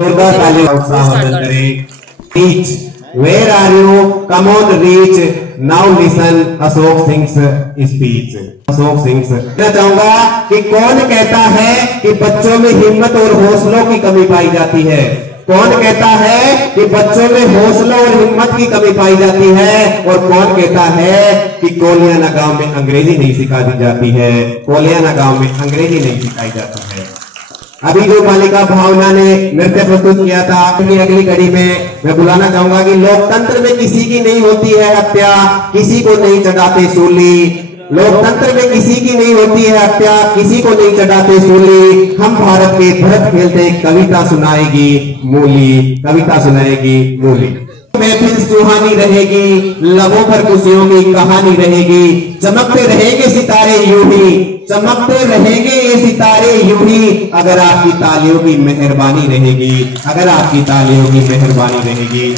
Reach. Where are you? Come on, reach. Now listen. Ashok Singh speech. Ashok Singh मैं चाहूंगा कि कौन कहता है कि बच्चों में हिम्मत और हौसलों की कमी पाई जाती है? कौन कहता है कि बच्चों में हौसलों और हिम्मत की कमी पाई जाती है? और कौन कहता है कि कोलियाना गांव में अंग्रेजी नहीं सिखा दी जाती है? कोलियाना गांव में अंग्रेजी नहीं सिखाई जाती है। अभी जो बालिका भावना ने नृत्य प्रस्तुत किया था, अगली कड़ी में मैं बुलाना चाहूंगा कि लोकतंत्र में किसी की नहीं होती है हत्या, किसी को नहीं चढ़ाते सूली। लोकतंत्र में किसी की नहीं होती है हत्या, किसी को नहीं चढ़ाते सूली। हम भारत के भरत खेलते कविता सुनाएगी मूली, कविता सुनाएगी मूली। महफिल सुहानी रहेगी, लबों पर खुशियों की कहानी रहेगी। चमकते रहेंगे सितारे यूं ही, चमकते रहेंगे ये सितारे यूं ही, अगर आपकी तालियों की मेहरबानी रहेगी, अगर आपकी तालियों की मेहरबानी रहेगी।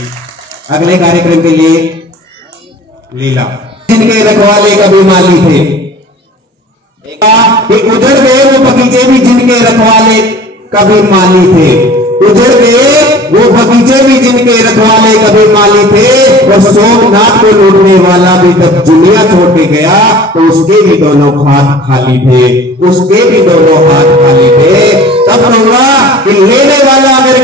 अगले कार्यक्रम के लिए लीला। जिनके रखवाले कभी माली थे, उजड़ गए वो बगीचे भी जिनके रखवाले कभी माली थे। उजड़ गए वो बगीचे भी जिनके रखवाले कभी माली थे। और सोमनाथ को लूटने वाला भी जब दुनिया छोड़ के गया तो उसके भी दोनों हाथ खाली थे, उसके भी दोनों हाथ खाली थे। तब कहूंगा कि लेने वाला अगर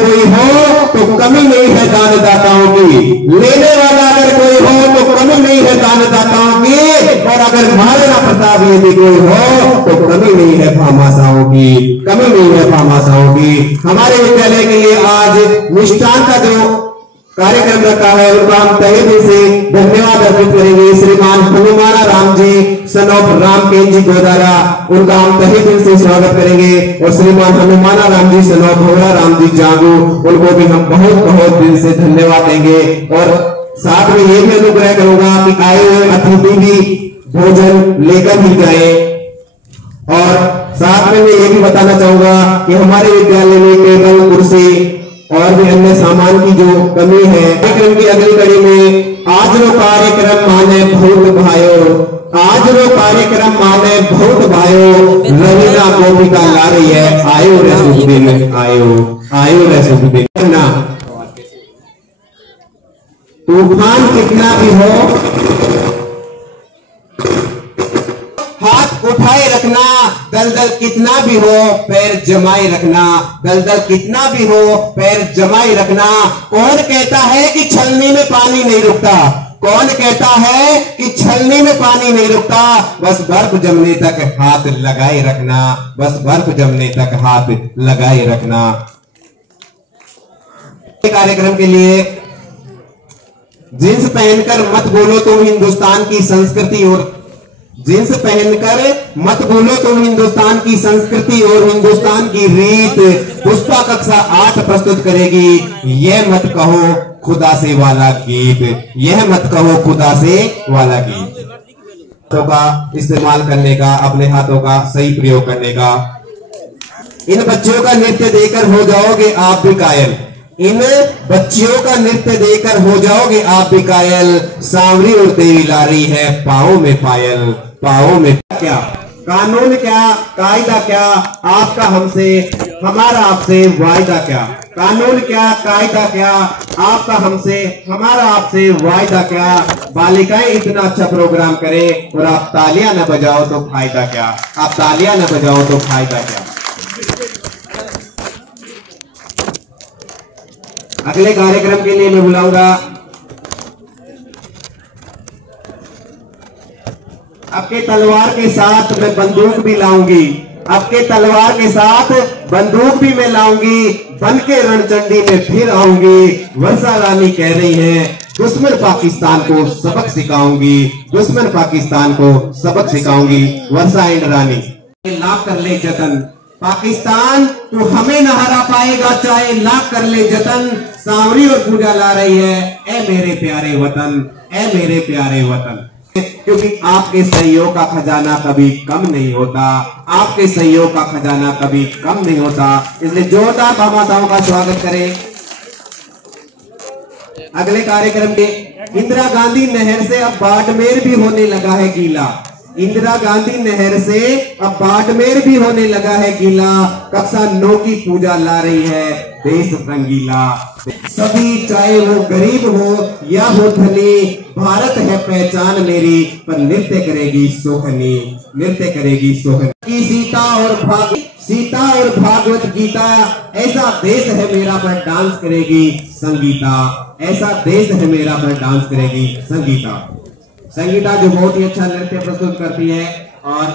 कोई हो तो कमी नहीं है दानदाताओं की, लेने वाला अगर कोई हो तो कमी नहीं है दानदाताओं की। और अगर महाराणा प्रताप यदि कोई हो तो कमी नहीं है भामाशाहों की, कमी नहीं है भामाशाहों की। हमारे विद्यालय के लिए आज मिष्ठान का जो कार्यक्रम रखा है उनका हम तहे दिल से धन्यवाद अर्पित करेंगे। श्रीमान हनुमाना राम जी सन ऑफ रामकेन जी गोदारा, उनका हम तहे दिल से स्वागत करेंगे। और श्रीमान हनुमाना राम जी सन ऑफ भोला राम जी जागू, उनको भी हम बहुत बहुत दिल से धन्यवाद देंगे। और साथ में ये भी अनुग्रह करूंगा कि आए हुए अतिथि भी भोजन लेकर ही जाए। और साथ में मैं ये भी बताना चाहूंगा कि हमारे विद्यालय में टेबल कुर्सी और भी अन्य सामान की जो कमी है। कार्यक्रम की अगली कड़ी में आज रो कार्यक्रम माने बहुत भाइयों, आज रो कार्यक्रम माने बहुत भाइयों, रवीना गोपिका ला रही है। आयो रे शुभ दिन, आयो रे शुभ दिन। ना तूफान कितना भी हो हाथ उठाए रखना, दलदल कितना भी हो पैर जमाए रखना, दलदल कितना भी हो पैर जमाए रखना। कौन कहता है कि छलनी में पानी नहीं रुकता? कौन कहता है कि छलनी में पानी नहीं रुकता? बस बर्फ जमने तक हाथ लगाए रखना, बस बर्फ जमने तक हाथ लगाए रखना। कार्यक्रम के लिए जींस पहनकर मत बोलो तुम हिंदुस्तान की संस्कृति और जींस पहनकर मत बोलो तुम हिंदुस्तान की संस्कृति और हिंदुस्तान की रीत। पुष्पा कक्षा 8 प्रस्तुत करेगी यह मत कहो खुदा से वाला गीत, यह मत कहो खुदा से वाला गीत। हाथों का इस्तेमाल करने का, अपने हाथों का सही प्रयोग करने का। इन बच्चों का नृत्य देकर हो जाओगे आप भी कायल, इन बच्चियों का नृत्य देकर हो जाओगे आप भी कायल। सांवरी और देवी ला रही है पाओ में पायल, पाओ में क्या कानून क्या कायदा क्या, आपका हमसे हमारा आपसे वायदा क्या। कानून क्या कायदा क्या, आपका हमसे हमारा आपसे वायदा क्या। बालिकाएं इतना अच्छा प्रोग्राम करें और आप तालियां न बजाओ तो फायदा क्या, आप तालियां न बजाओ तो फायदा क्या। अगले कार्यक्रम के लिए मैं बुलाऊंगा आपके तलवार के साथ मैं बंदूक भी लाऊंगी, आपके तलवार के साथ बंदूक भी मैं लाऊंगी। बन के रणचंडी में फिर आऊंगी। वर्षा रानी कह रही है दुश्मन पाकिस्तान को सबक सिखाऊंगी, दुश्मन पाकिस्तान को सबक सिखाऊंगी। वर्षा एंड रानी लाख कर ले जतन, पाकिस्तान तो हमें न हरा पाएगा चाहे लाख कर ले जतन। सांवरी और पूजा ला रही है ए मेरे प्यारे वतन, ए मेरे प्यारे वतन। क्योंकि आपके सहयोग का खजाना कभी कम नहीं होता, आपके सहयोग का खजाना कभी कम नहीं होता। इसलिए जोरदार भामाशाहों का स्वागत करें। अगले कार्यक्रम के इंदिरा गांधी नहर से अब बाड़मेर भी होने लगा है गीला, इंदिरा गांधी नहर से अब बाड़मेर भी होने लगा है गीला, कक्षा 9 की पूजा ला रही है देश रंगीला। सभी चाहे वो गरीब हो या हो धनी, भारत है पहचान मेरी, पर नृत्य करेगी सोहनी, नृत्य करेगी सोहनी। सीता और भागवत गीता, ऐसा देश है मेरा पर डांस करेगी संगीता, ऐसा देश है मेरा पर डांस करेगी संगीता। संगीता जो बहुत ही अच्छा नृत्य प्रस्तुत करती है। और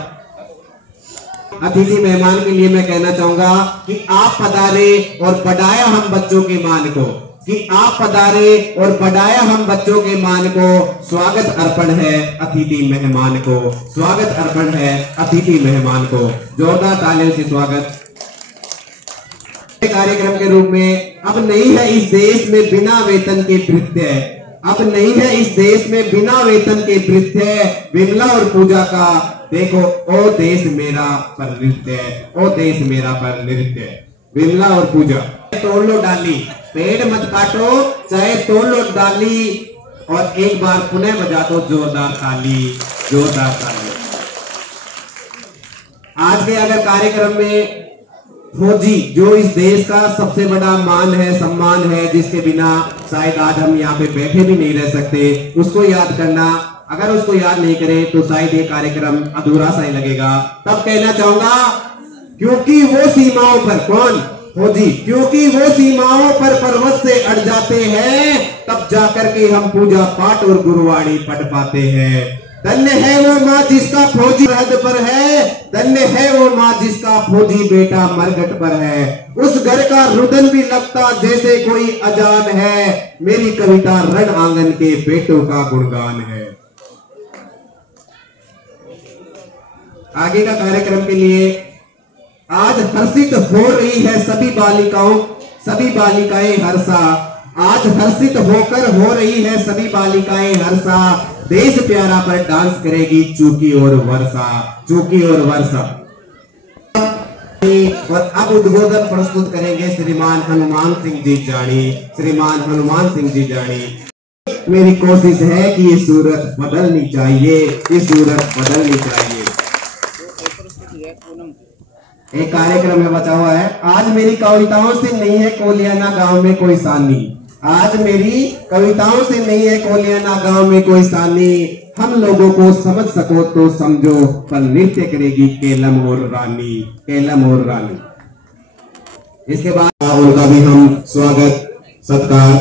अतिथि मेहमान के लिए मैं कहना चाहूंगा कि आप पधारे और बढ़ाया हम बच्चों के मान को, कि आप पधारे और बढ़ाया हम बच्चों के मान को। स्वागत अर्पण है अतिथि मेहमान को, स्वागत अर्पण है अतिथि मेहमान को। जोरदार तालियों से स्वागत। कार्यक्रम के रूप में अब नहीं है इस देश में बिना वेतन के नृत्य, अब नहीं है इस देश में बिना वेतन के नृत्य। विमला और पूजा का देखो ओ देश मेरा पर नृत्य, ओ देश मेरा पर नृत्य। विमला और पूजा। तोड़ लो डाली, पेड़ मत काटो, चाहे तोड़ लो डाली, और एक बार पुनः बजा दो जोरदार ताली, जोरदार ताली। आज के अगर कार्यक्रम में फौजी जो इस देश का सबसे बड़ा मान है, सम्मान है, जिसके बिना शायद आज हम यहाँ पे बैठे भी नहीं रह सकते, उसको याद करना, अगर उसको याद नहीं करे तो शायद ये कार्यक्रम अधूरा सा ही लगेगा। तब कहना चाहूंगा क्योंकि वो सीमाओं पर, कौन? फौजी। क्योंकि वो सीमाओं पर पर्वत से अड़ जाते हैं, तब जाकर के हम पूजा पाठ और गुरुवाणी पढ़ पाते हैं। धन्य है वो माँ जिसका फौजी सरहद पर है, धन्य है वो माँ जिसका फौजी बेटा मरघट पर है। उस घर का रुदन भी लगता जैसे कोई अजान है, मेरी कविता रण आंगन के बेटों का गुणगान है। आगे का कार्यक्रम के लिए आज हर्षित हो रही है सभी बालिकाएं हर्षा, आज हर्षित होकर हो रही है सभी बालिकाएं हर्षा। देश प्यारा पर डांस करेगी चूकी और वर्षा, चूकी और वर्षा। और अब उद्बोधन प्रस्तुत करेंगे श्रीमान हनुमान सिंह जी जानी, श्रीमान हनुमान सिंह जी जानी। मेरी कोशिश है कि ये सूरत बदलनी चाहिए, ये सूरत बदलनी चाहिए। एक कार्यक्रम में बचा हुआ है। आज मेरी कविताओं से नहीं है कोलियाना गांव में कोई सानी, आज मेरी कविताओं से नहीं है कोलियाना गांव में कोई सानी। हम लोगों को समझ सको तो समझो, पर नृत्य करेगी केलम और रानी, केलम और रानी। इसके बाद उनका भी हम स्वागत सत्कार।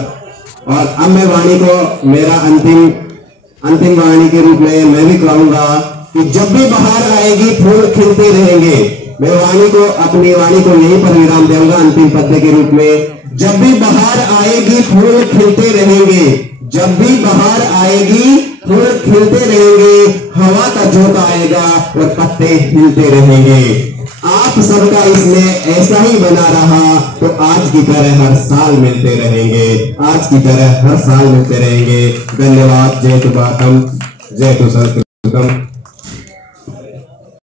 और अब मैं वाणी को मेरा अंतिम वाणी के रूप में मैं भी कहूंगा कि जब भी बाहर आएगी फूल खिलते रहेंगे। मैं वाणी को, अपनी वाणी को यहीं पर विराम दूंगा अंतिम पद्य के रूप में। जब भी बाहर आएगी फूल खिलते रहेंगे, जब भी बाहर आएगी फूल खिलते रहेंगे, हवा का झोंका आएगा और पत्ते हिलते रहेंगे। आप सबका इसमें ऐसा ही बना रहा तो आज की तरह हर साल मिलते रहेंगे, आज की तरह हर साल मिलते रहेंगे। धन्यवाद। जय तु बातम, जय तु संस्कृतम।